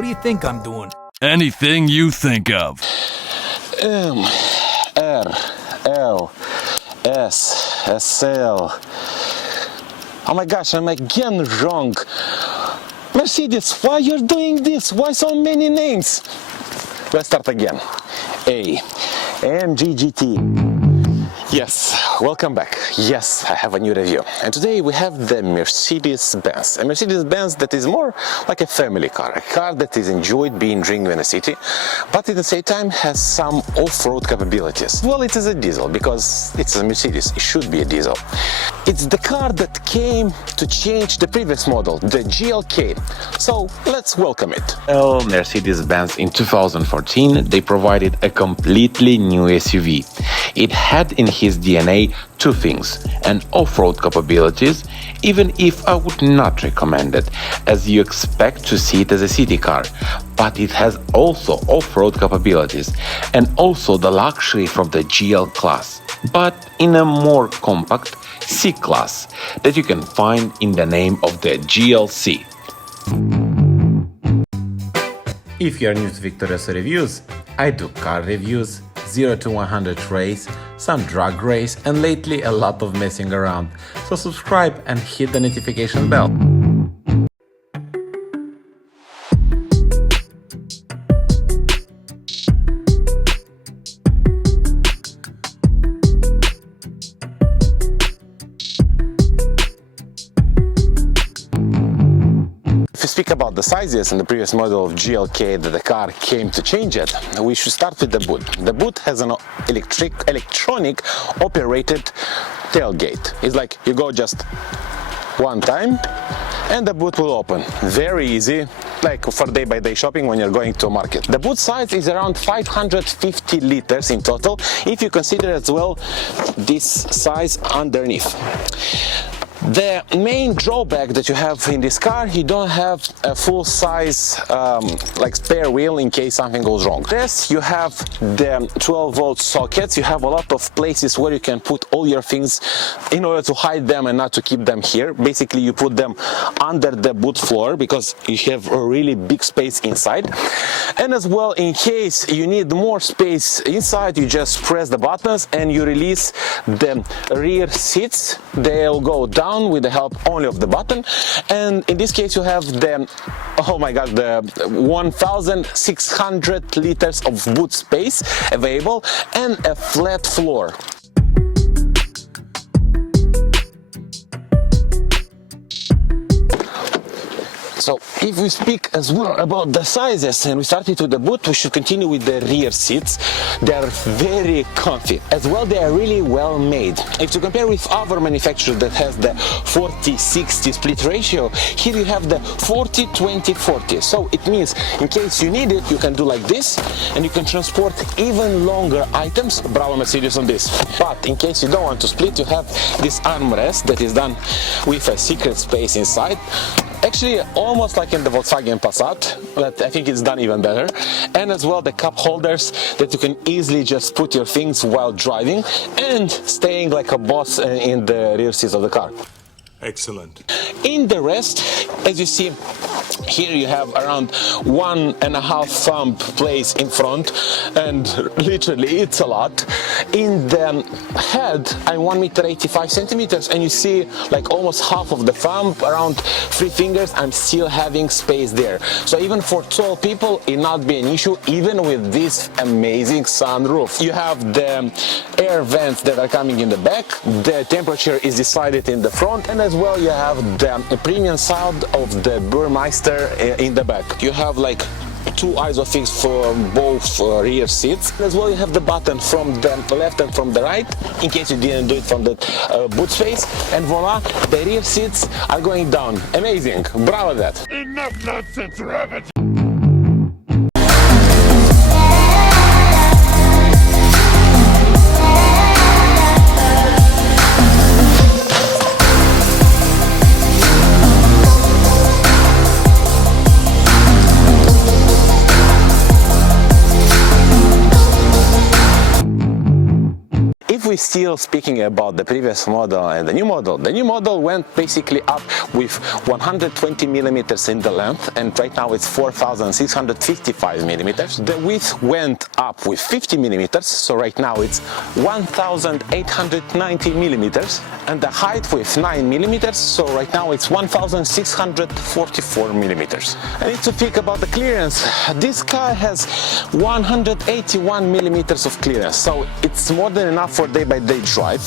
What do you think I'm doing? Anything you think of. M, R, L, S, SL. Oh my gosh, I'm again wrong. Mercedes, why you're doing this? Why so many names? Let's start again. A, AMG GT. Yes, welcome back. Yes, I have a new review. And today we have the Mercedes Benz. A Mercedes Benz that is more like a family car. A car that is enjoyed being driven in a city, but at the same time has some off-road capabilities. Well, it is a diesel because it's a Mercedes. It should be a diesel. It's the car that came to change the previous model, the GLK. So let's welcome it. Well, Mercedes-Benz in 2014, they provided a completely new SUV. It had in his DNA two things: an off-road capabilities, even if I would not recommend it, as you expect to see it as a city car, but it has also off-road capabilities and also the luxury from the GL class, but in a more compact C class that you can find in the name of the GLC. If you are new to Victorioso reviews, I do car reviews, 0 to 100 race, some drag race, and lately a lot of messing around. So subscribe and hit the notification bell. If we speak about the sizes and the previous model of GLK that the car came to change it, we should start with the boot. The boot has an electronic operated tailgate. It's like you go just one time and the boot will open. Very easy, like for day-by-day shopping when you're going to a market. The boot size is around 550 liters in total, if you consider as well this size underneath. The main drawback that you have in this car, you don't have a full-size like spare wheel in case something goes wrong. Yes, you have the 12-volt sockets. You have a lot of places where you can put all your things in order to hide them and not to keep them here. Basically, you put them under the boot floor because you have a really big space inside. And as well, in case you need more space inside, you just press the buttons and you release the rear seats. They'll go down with the help only of the button, and in this case you have the, oh my god, the 1600 liters of boot space available and a flat floor. So if we speak as well about the sizes and we started with the boot, we should continue with the rear seats. They are very comfy. As well, they are really well made. If you compare with other manufacturers that has the 40-60 split ratio, here you have the 40-20-40. So it means in case you need it, you can do like this and you can transport even longer items. Bravo Mercedes on this. But in case you don't want to split, you have this armrest that is done with a secret space inside. Actually, almost like in the Volkswagen Passat, but I think it's done even better. And as well, the cup holders that you can easily just put your things while driving and staying like a boss in the rear seats of the car. Excellent. In the rest, as you see, here you have around 1.5 thumb place in front, and literally it's a lot. In the head, I'm 1.85 meters, and you see like almost half of the thumb, around 3 fingers. I'm still having space there. So even for tall people, it not be an issue, even with this amazing sunroof. You have the air vents that are coming in the back. The temperature is decided in the front, and as well you have the premium sound of the Burmeister in the back. You have like 2 isofix for both rear seats. As well, you have the button from the left and from the right, in case you didn't do it from the boot space. And voila, the rear seats are going down. Amazing. Bravo that. Enough nonsense, rabbit! we're still speaking about the previous model and the new model went basically up with 120 millimeters in the length, and right now it's 4,655 millimeters. The width went up with 50 millimeters, so right now it's 1,890 millimeters, and the height with 9 millimeters, so right now it's 1,644 millimeters. I need to speak about the clearance. This car has 181 millimeters of clearance, so it's more than enough for day-by-day drive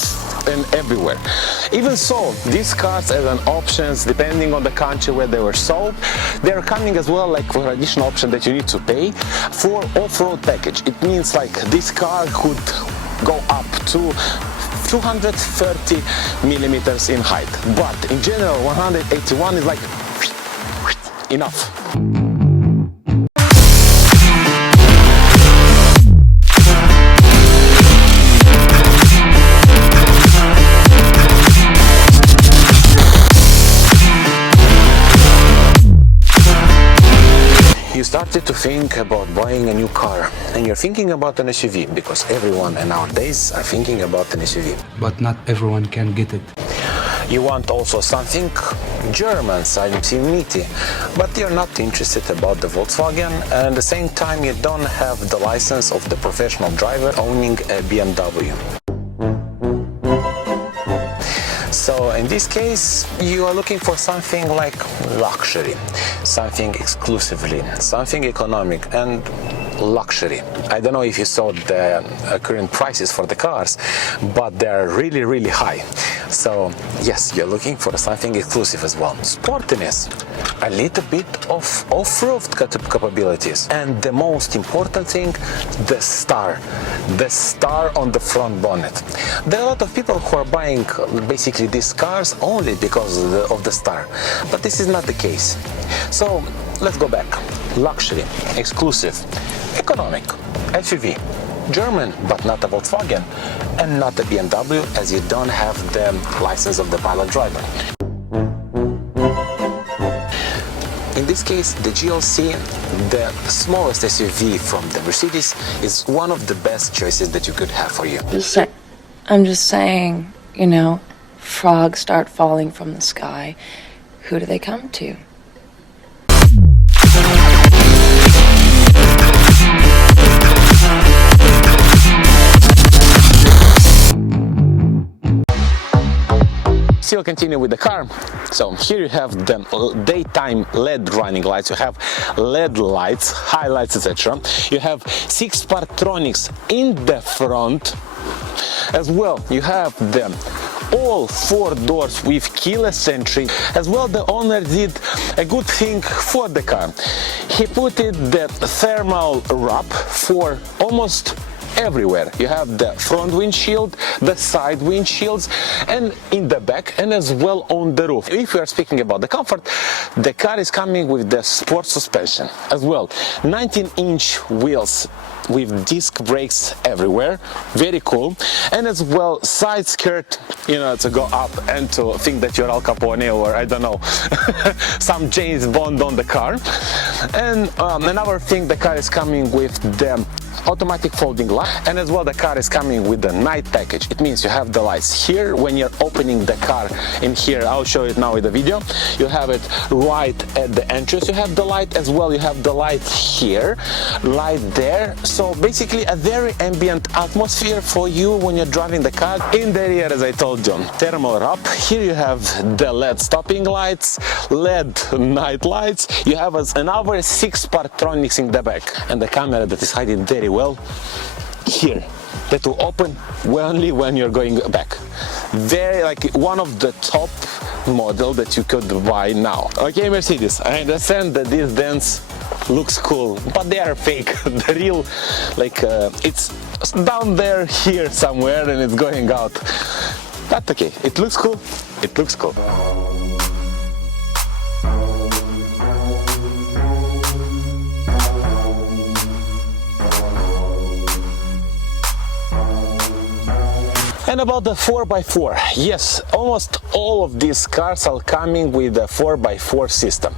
and everywhere. Even so, these cars as an options, depending on the country where they were sold, they're coming as well like for additional option that you need to pay for off-road package. It means like this car could go up to 230 millimeters in height, but in general 181 is like enough. You started to think about buying a new car, and you're thinking about an SUV because everyone nowadays are thinking about an SUV. But not everyone can get it. You want also something German, something meaty, but you're not interested about the Volkswagen, and at the same time you don't have the license of the professional driver owning a BMW. So in this case, you are looking for something like luxury, something exclusively, something economic and luxury. I don't know if you saw the current prices for the cars, but they're really, really high. So yes, you're looking for something exclusive as well. Sportiness, a little bit of off-road capabilities, and the most important thing, the star on the front bonnet. There are a lot of people who are buying basically these cars only because of the star, but this is not the case. So let's go back. Luxury, exclusive, economic, SUV, German, but not a Volkswagen, and not a BMW, as you don't have the license of the pilot driver. In this case, the GLC, the smallest SUV from the Mercedes, is one of the best choices that you could have for you. I'm just saying, you know, frogs start falling from the sky. Who do they come to? Still continue with the car. So here you have the daytime LED running lights, you have LED lights, highlights, etc. You have 6 Partronics in the front. As well, you have them all 4 doors with keyless entry. As well, the owner did a good thing for the car. He put it the thermal wrap for almost everywhere. You have the front windshield, the side windshields, and in the back, and as well on the roof. If we are speaking about the comfort, the car is coming with the sport suspension as well. 19-inch wheels with disc brakes everywhere, very cool. And as well, side skirt, you know, to go up and to think that you're Al Capone or I don't know, some James Bond on the car. And another thing, the car is coming with the automatic folding light, and as well the car is coming with the night package. It means you have the lights here when you're opening the car in here. I'll show it now in the video. You have it right at the entrance. You have the light as well. You have the light here, light there. So basically a very ambient atmosphere for you when you're driving the car. In the rear, as I told you, thermal wrap. Here you have the LED stopping lights, LED night lights. You have another 6 Partronics in the back, and the camera that is hiding very well here, that will open only when you're going back. Very, like, one of the top model that you could buy now. Okay, Mercedes, I understand that this dents looks cool, but they are fake. The real, like, it's down there here somewhere and it's going out. That's okay, it looks cool, it looks cool. And about the 4x4, yes, almost all of these cars are coming with a 4x4 system.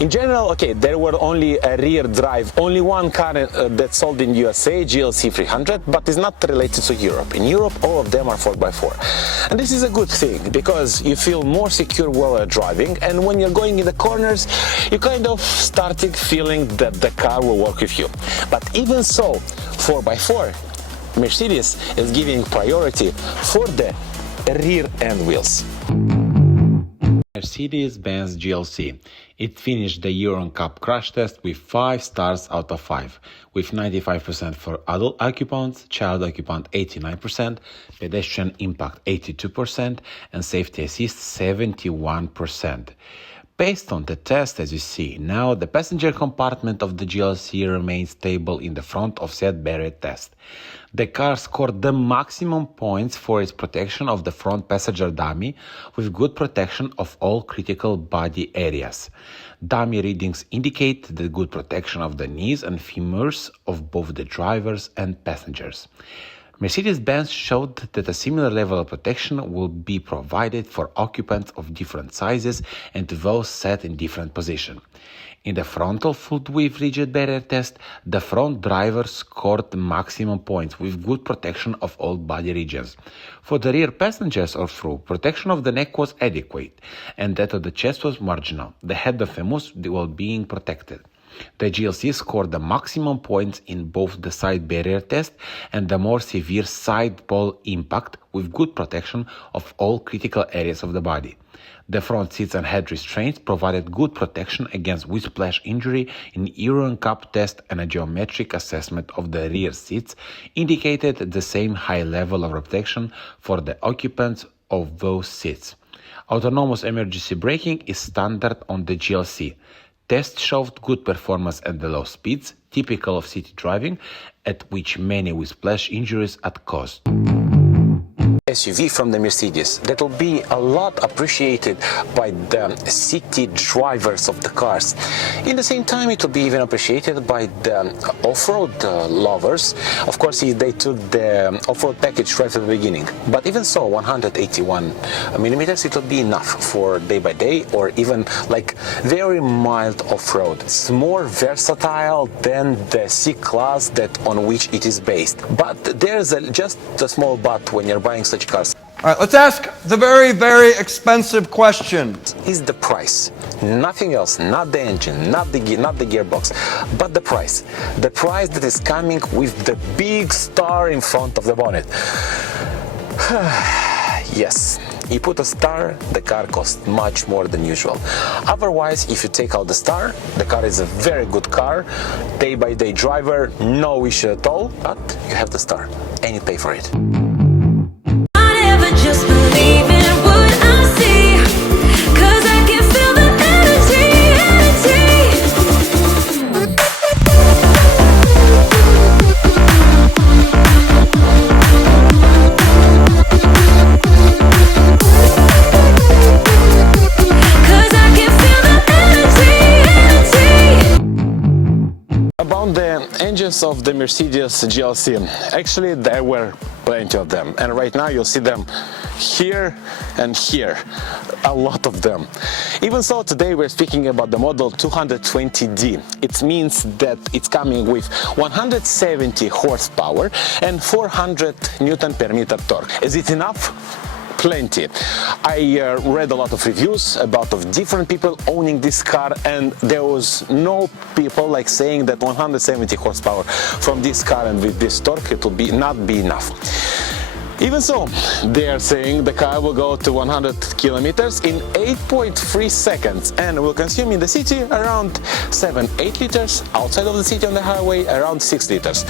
In general, okay, there were only a rear drive, only one car that sold in USA, GLC 300, but is not related to Europe. In Europe, all of them are 4x4. And this is a good thing, because you feel more secure while you're driving, and when you're going in the corners, you kind of starting feeling that the car will work with you. But even so, 4x4, Mercedes is giving priority for the rear end wheels. Mercedes-Benz GLC. It finished the year on NCAP crash test with 5 stars out of 5, with 95% for adult occupants, child occupant 89%, pedestrian impact 82%, and safety assist 71%. Based on the test, as you see, now the passenger compartment of the GLC remains stable in the front offset barrier test. The car scored the maximum points for its protection of the front passenger dummy, with good protection of all critical body areas. Dummy readings indicate the good protection of the knees and femurs of both the drivers and passengers. Mercedes-Benz showed that a similar level of protection will be provided for occupants of different sizes and those sat in different positions. In the frontal foot-width rigid barrier test, the front driver scored the maximum points with good protection of all body regions. For the rear passengers or crew, protection of the neck was adequate, and that of the chest was marginal. The head of the moose was being protected. The GLC scored the maximum points in both the side barrier test and the more severe side pole impact with good protection of all critical areas of the body. The front seats and head restraints provided good protection against whiplash injury in Euro NCAP test, and a geometric assessment of the rear seats indicated the same high level of protection for the occupants of those seats. Autonomous emergency braking is standard on the GLC. Tests showed good performance at the low speeds, typical of city driving, at which many with splash injuries at caused. SUV from the Mercedes that will be a lot appreciated by the city drivers of the cars. In the same time, it will be even appreciated by the off-road lovers. Of course, they took the off-road package right at the beginning. But even so, 181 millimeters, it will be enough for day by day or even like very mild off-road. It's more versatile than the C-Class that on which it is based. But there's just a small but when you're buying such cars. All right, let's ask the very, very expensive question. Is the price. Nothing else, not the engine, not the gearbox, but the price. The price that is coming with the big star in front of the bonnet. Yes, you put a star, the car costs much more than usual. Otherwise, if you take out the star, the car is a very good car, day-by-day driver, no issue at all, but you have the star and you pay for it. Just believe in what I see, 'cause I can feel the About the engines of the Mercedes GLC, actually there were plenty of them, and right now you'll see them here and here, a lot of them. Even so, today we're speaking about the model 220D. It means that it's coming with 170 horsepower and 400 Newton per meter torque. Is it enough? Plenty. I read a lot of reviews about of different people owning this car, and there was no people like saying that 170 horsepower from this car and with this torque it will not be enough. Even so, they are saying the car will go to 100 kilometers in 8.3 seconds and will consume in the city around 7-8 liters, outside of the city on the highway around 6 liters.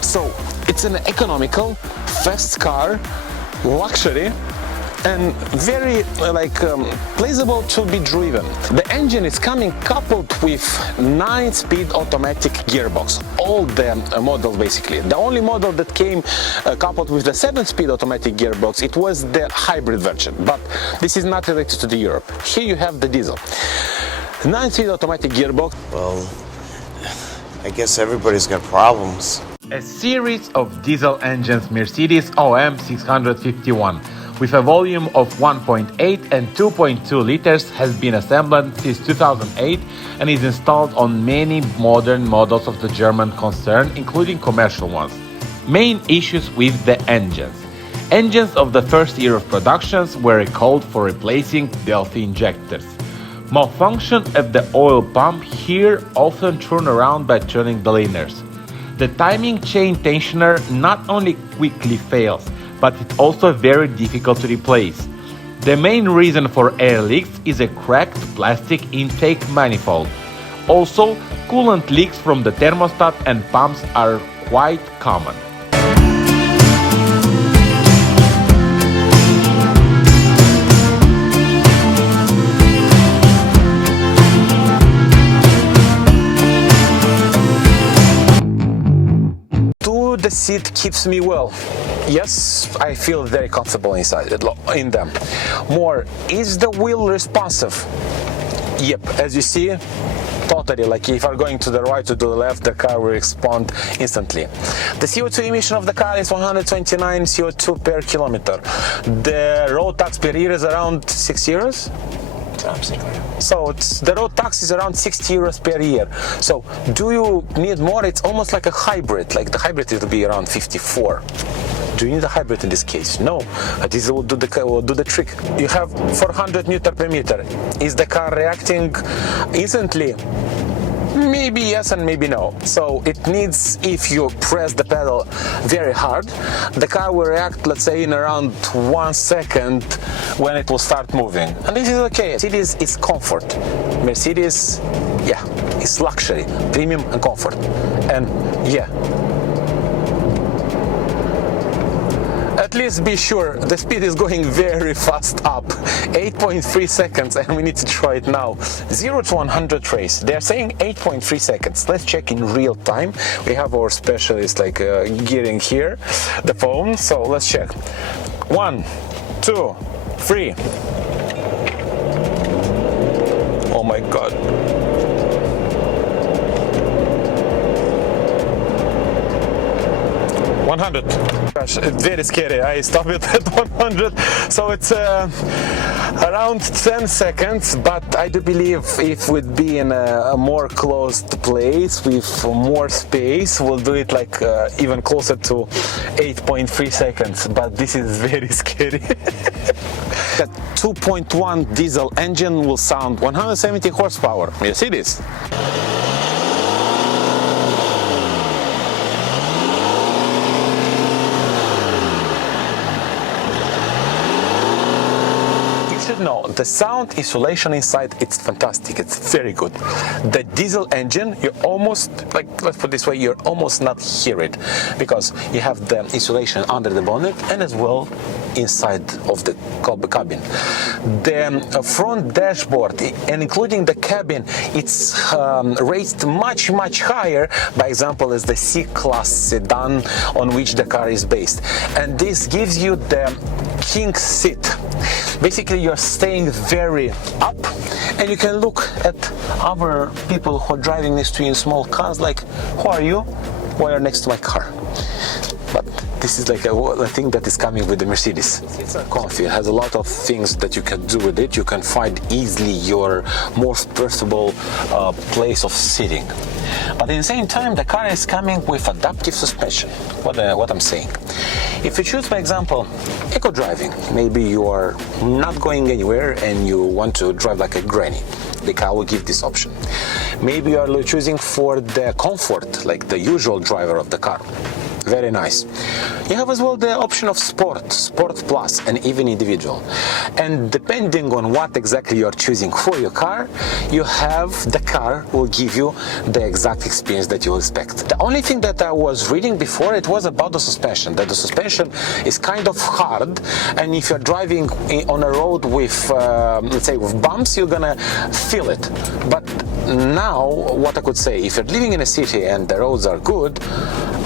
So it's an economical, fast car, luxury, and very pleasurable to be driven. The engine is coming coupled with 9-speed automatic gearbox. All the models basically. The only model that came coupled with the 7-speed automatic gearbox, it was the hybrid version, but this is not related to the Europe. Here you have the diesel. 9-speed automatic gearbox. Well, I guess everybody's got problems. A series of diesel engines Mercedes OM 651 with a volume of 1.8 and 2.2 liters has been assembled since 2008 and is installed on many modern models of the German concern, including commercial ones. Main issues with the engines. Engines of the first year of productions were recalled for replacing Delphi injectors. Malfunction of the oil pump here often turn around by turning the linears. The timing chain tensioner not only quickly fails, but it's also very difficult to replace. The main reason for air leaks is a cracked plastic intake manifold. Also, coolant leaks from the thermostat and pumps are quite common. The seat keeps me well. Yes, I feel very comfortable inside in them. More, is the wheel responsive? Yep, as you see, totally, like if I'm going to the right or to the left, the car will respond instantly. The CO2 emission of the car is 129 CO2 per kilometer. The road tax per year is around 6 euros. So the road tax is around 60 euros per year. So do you need more? It's almost like a hybrid. Like the hybrid will be around 54. Do you need a hybrid in this case? No. A diesel will do the trick. You have 400 Newton per meter. Is the car reacting instantly? Maybe yes and maybe no. So it needs, if you press the pedal very hard, the car will react, let's say, in around 1 second when it will start moving. And this is okay. Mercedes is comfort. Mercedes, yeah, it's luxury, premium and comfort. And yeah, at least be sure the speed is going very fast up, 8.3 seconds, and we need to try it now. 0 to 100 race, they're saying 8.3 seconds. Let's check in real time. We have our specialist like gearing here, the phone, so let's check. 1, 2, 3. Oh my god. 100. Gosh, it's very scary. I stopped it at 100, so it's around 10 seconds, but I do believe if we'd be in a more closed place with more space, we'll do it like even closer to 8.3 seconds, but this is very scary. That 2.1 diesel engine will sound 170 horsepower. Mercedes. No, the sound insulation inside, it's fantastic, it's very good. The diesel engine, you almost, like, let's put it this way, you're almost not hear it, because you have the insulation under the bonnet and as well inside of the cabin. The front dashboard and including the cabin, it's raised much higher, by example, as the C-Class sedan on which the car is based. And this gives you the king seat. Basically, you're staying very up, and you can look at other people who are driving next to you in small cars, like, who are you? Why are you next to my car? But this is like a thing that is coming with the Mercedes. It's comfy. It has a lot of things that you can do with it. You can find easily your most preferable place of sitting. But at the same time, the car is coming with adaptive suspension. What I'm saying. If you choose, for example, eco driving, maybe you are not going anywhere and you want to drive like a granny, the car will give this option. Maybe you are choosing for the comfort, like the usual driver of the car. Very nice. You have as well the option of Sport, Sport Plus, and even individual. And depending on what exactly you're choosing for your car, you have the car will give you the exact experience that you expect. The only thing that I was reading before, it was about the suspension, that the suspension is kind of hard, and if you're driving on a road with, let's say, with bumps, you're gonna feel it. But now, what I could say, if you're living in a city and the roads are good,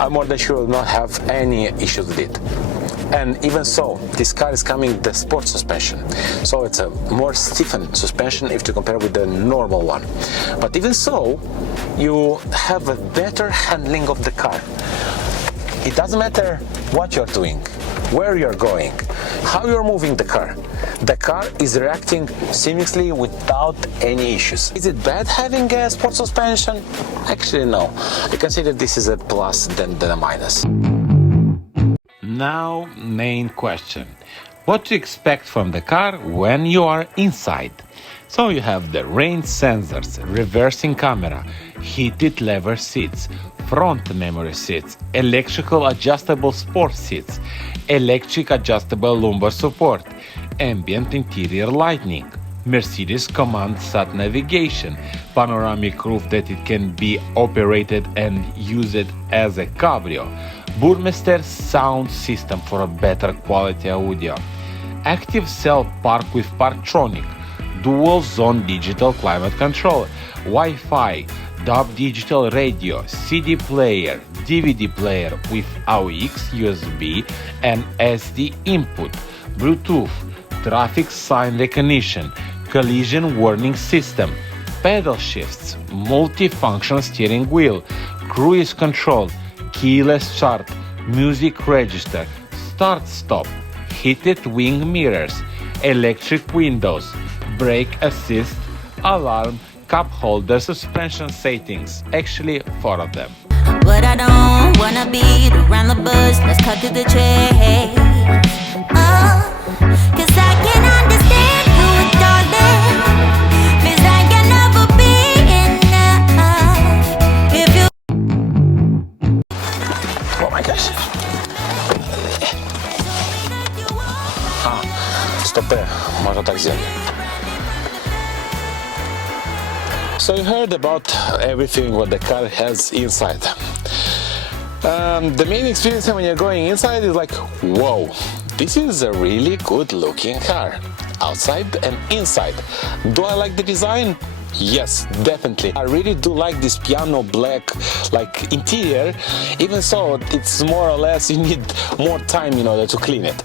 I'm more than sure will not have any issues with it. And even so, this car is coming the sport suspension, so it's a more stiffened suspension if you compare with the normal one. But even so, you have a better handling of the car. It doesn't matter what you're doing, where you're going, how you're moving the car. The car is reacting seamlessly without any issues. Is it bad having a sport suspension? Actually, no. I consider this is a plus than a minus. Now, main question. What to expect from the car when you are inside? So you have the range sensors, reversing camera, heated leather seats, front memory seats, electrical adjustable sport seats, electric adjustable lumbar support, ambient interior lighting, Mercedes command sat navigation, panoramic roof that it can be operated and used as a cabrio, Burmester sound system for a better quality audio, active cell park with Parktronic, dual zone digital climate control, Wi-Fi, DAB digital radio, CD player, DVD player with AUX, USB and SD input, Bluetooth, traffic sign recognition, collision warning system, pedal shifts, multifunction steering wheel, cruise control, keyless start, music register, start stop, heated wing mirrors, electric windows, brake assist, alarm, cup holder, suspension settings, actually 4 of them. But I don't wanna beat around the bush, let's cut to the chase. Oh, 'cause I can understand you, darling. Feels like I'll never be enough if you. Oh my gosh. Stopę, może tak zjedzie. So you heard about everything what the car has inside. The main experience when you're going inside is like, whoa, this is a really good looking car, outside and inside. Do I like the design? Yes, definitely. I really do like this piano black like interior, even so it's more or less you need more time in order to clean it.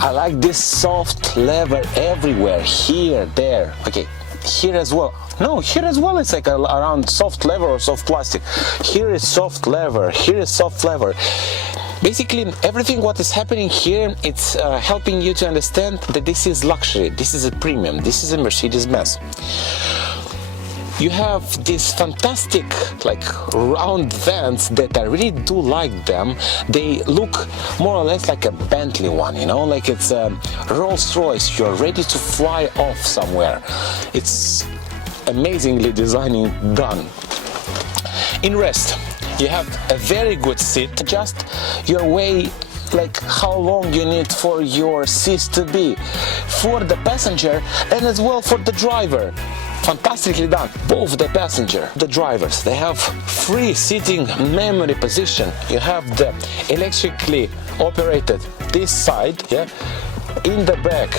I like this soft leather everywhere, here, there, okay, here as well. No, here as well it's like around soft leather or soft plastic. Here is soft leather, here is soft leather. Basically, everything what is happening here, it's helping you to understand that this is luxury, this is a premium, this is a Mercedes-Benz. You have these fantastic like round vents that I really do like them. They look more or less like a Bentley one, you know, like it's a Rolls-Royce, you're ready to fly off somewhere. It's amazingly designing done. In rest, you have a very good seat. Adjust your way like how long you need for your seats to be for the passenger and as well for the driver. Fantastically done. Both the passenger, the drivers, they have free seating memory position. You have the electrically operated this side, yeah, in the back.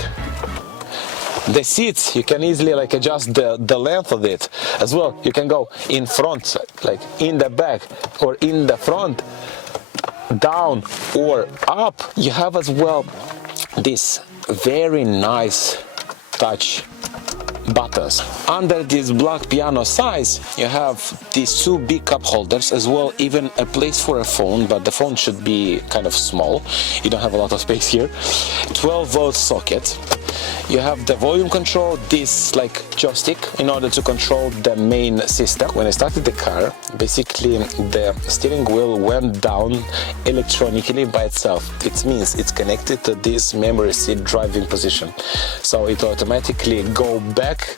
The seats, you can easily like adjust the length of it as well. You can go in front, like in the back or in the front, down or up. You have as well this very nice touch buttons. Under this black piano size, you have these 2 big cup holders as well, even a place for a phone, but the phone should be kind of small. You don't have a lot of space here. 12-volt socket. You have the volume control, this like joystick in order to control the main system. When I started the car, basically the steering wheel went down electronically by itself. It means it's connected to this memory seat driving position. So it automatically go back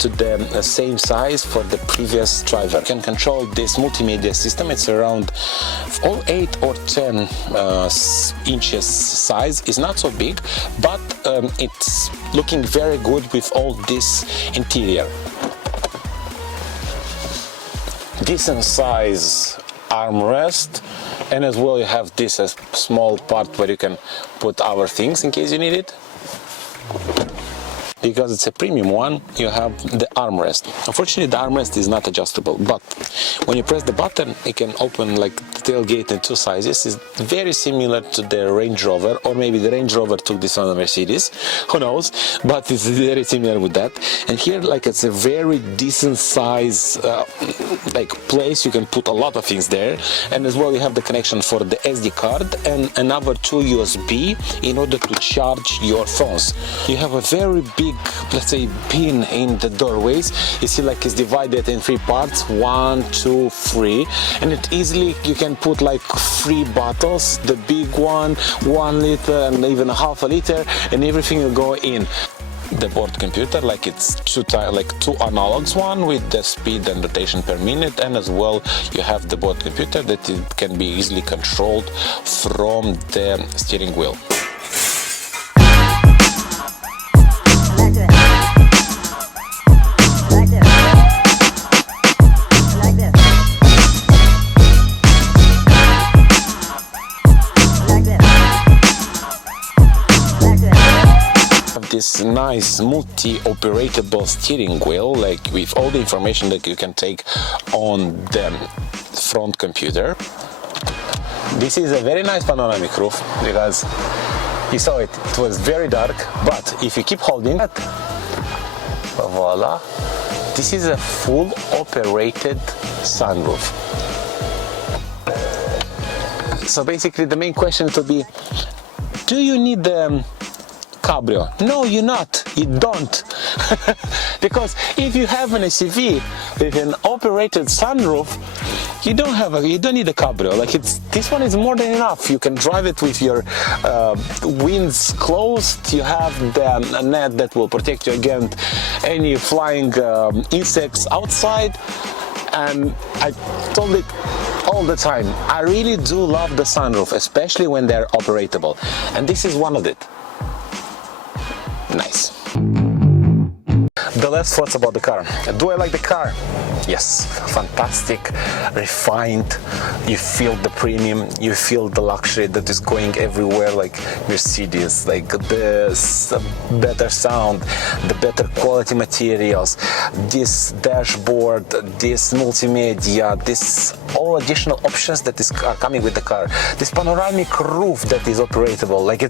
to the same size for the previous driver. You can control this multimedia system. It's around 8 or 10 inches size. It's not so big, but it's looking very good with all this interior. Decent size armrest, and as well you have this small part where you can put our things in case you need it. Because it's a premium one, you have the armrest. Unfortunately, the armrest is not adjustable, but when you press the button, it can open like the tailgate in two sizes. It's very similar to the Range Rover, or maybe the Range Rover took this on a Mercedes, who knows, but it's very similar with that. And here, like, it's a very decent size like place. You can put a lot of things there, and as well you have the connection for the SD card and another 2 USB in order to charge your phones. You have a very big, let's say, pin in the doorways. You see, like, it's divided in 3 parts, 1, 2, 3, and it easily you can put like 3 bottles, the big one, 1 liter and even a half a liter, and everything will go in. The board computer, like, it's two analogs, one with the speed and rotation per minute, and as well you have the board computer that it can be easily controlled from the steering wheel. This nice multi-operatable steering wheel, like with all the information that you can take on the front computer. This is a very nice panoramic roof because you saw it was very dark, but if you keep holding it, voila, this is a full operated sunroof. So basically the main question would be, do you need the cabrio? No, you don't. Because if you have an SUV with an operated sunroof, you don't need a cabrio. Like, this one is more than enough. You can drive it with your winds closed. You have the net that will protect you against any flying insects outside. And I told it all the time, I really do love the sunroof, especially when they're operatable. And this is one of it. Nice. The last thoughts about the car. Do I like the car? Yes, fantastic, refined. You feel the premium, you feel the luxury that is going everywhere, like Mercedes, like this better sound, the better quality materials, this dashboard, this multimedia, this all additional options that are coming with the car. This panoramic roof that is operatable, like,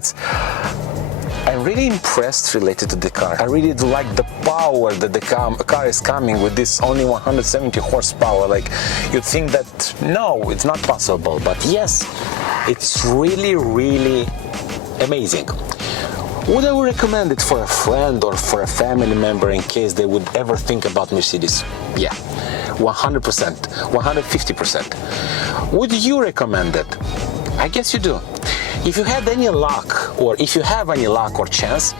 I'm really impressed related to the car. I really do like the power that the car is coming with, this only 170 horsepower. Like, you'd think that, no, it's not possible, but yes, it's really, really amazing. Would I recommend it for a friend or for a family member in case they would ever think about Mercedes? Yeah, 100%, 150%. Would you recommend it? I guess you do. If you had any luck, or if you have any luck or chance,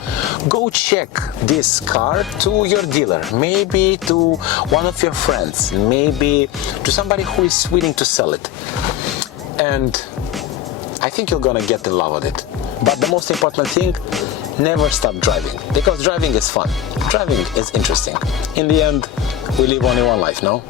go check this car to your dealer, maybe to one of your friends, maybe to somebody who is willing to sell it. And I think you're gonna get in love with it. But the most important thing, never stop driving, because driving is fun. Driving is interesting. In the end, we live only one life, no?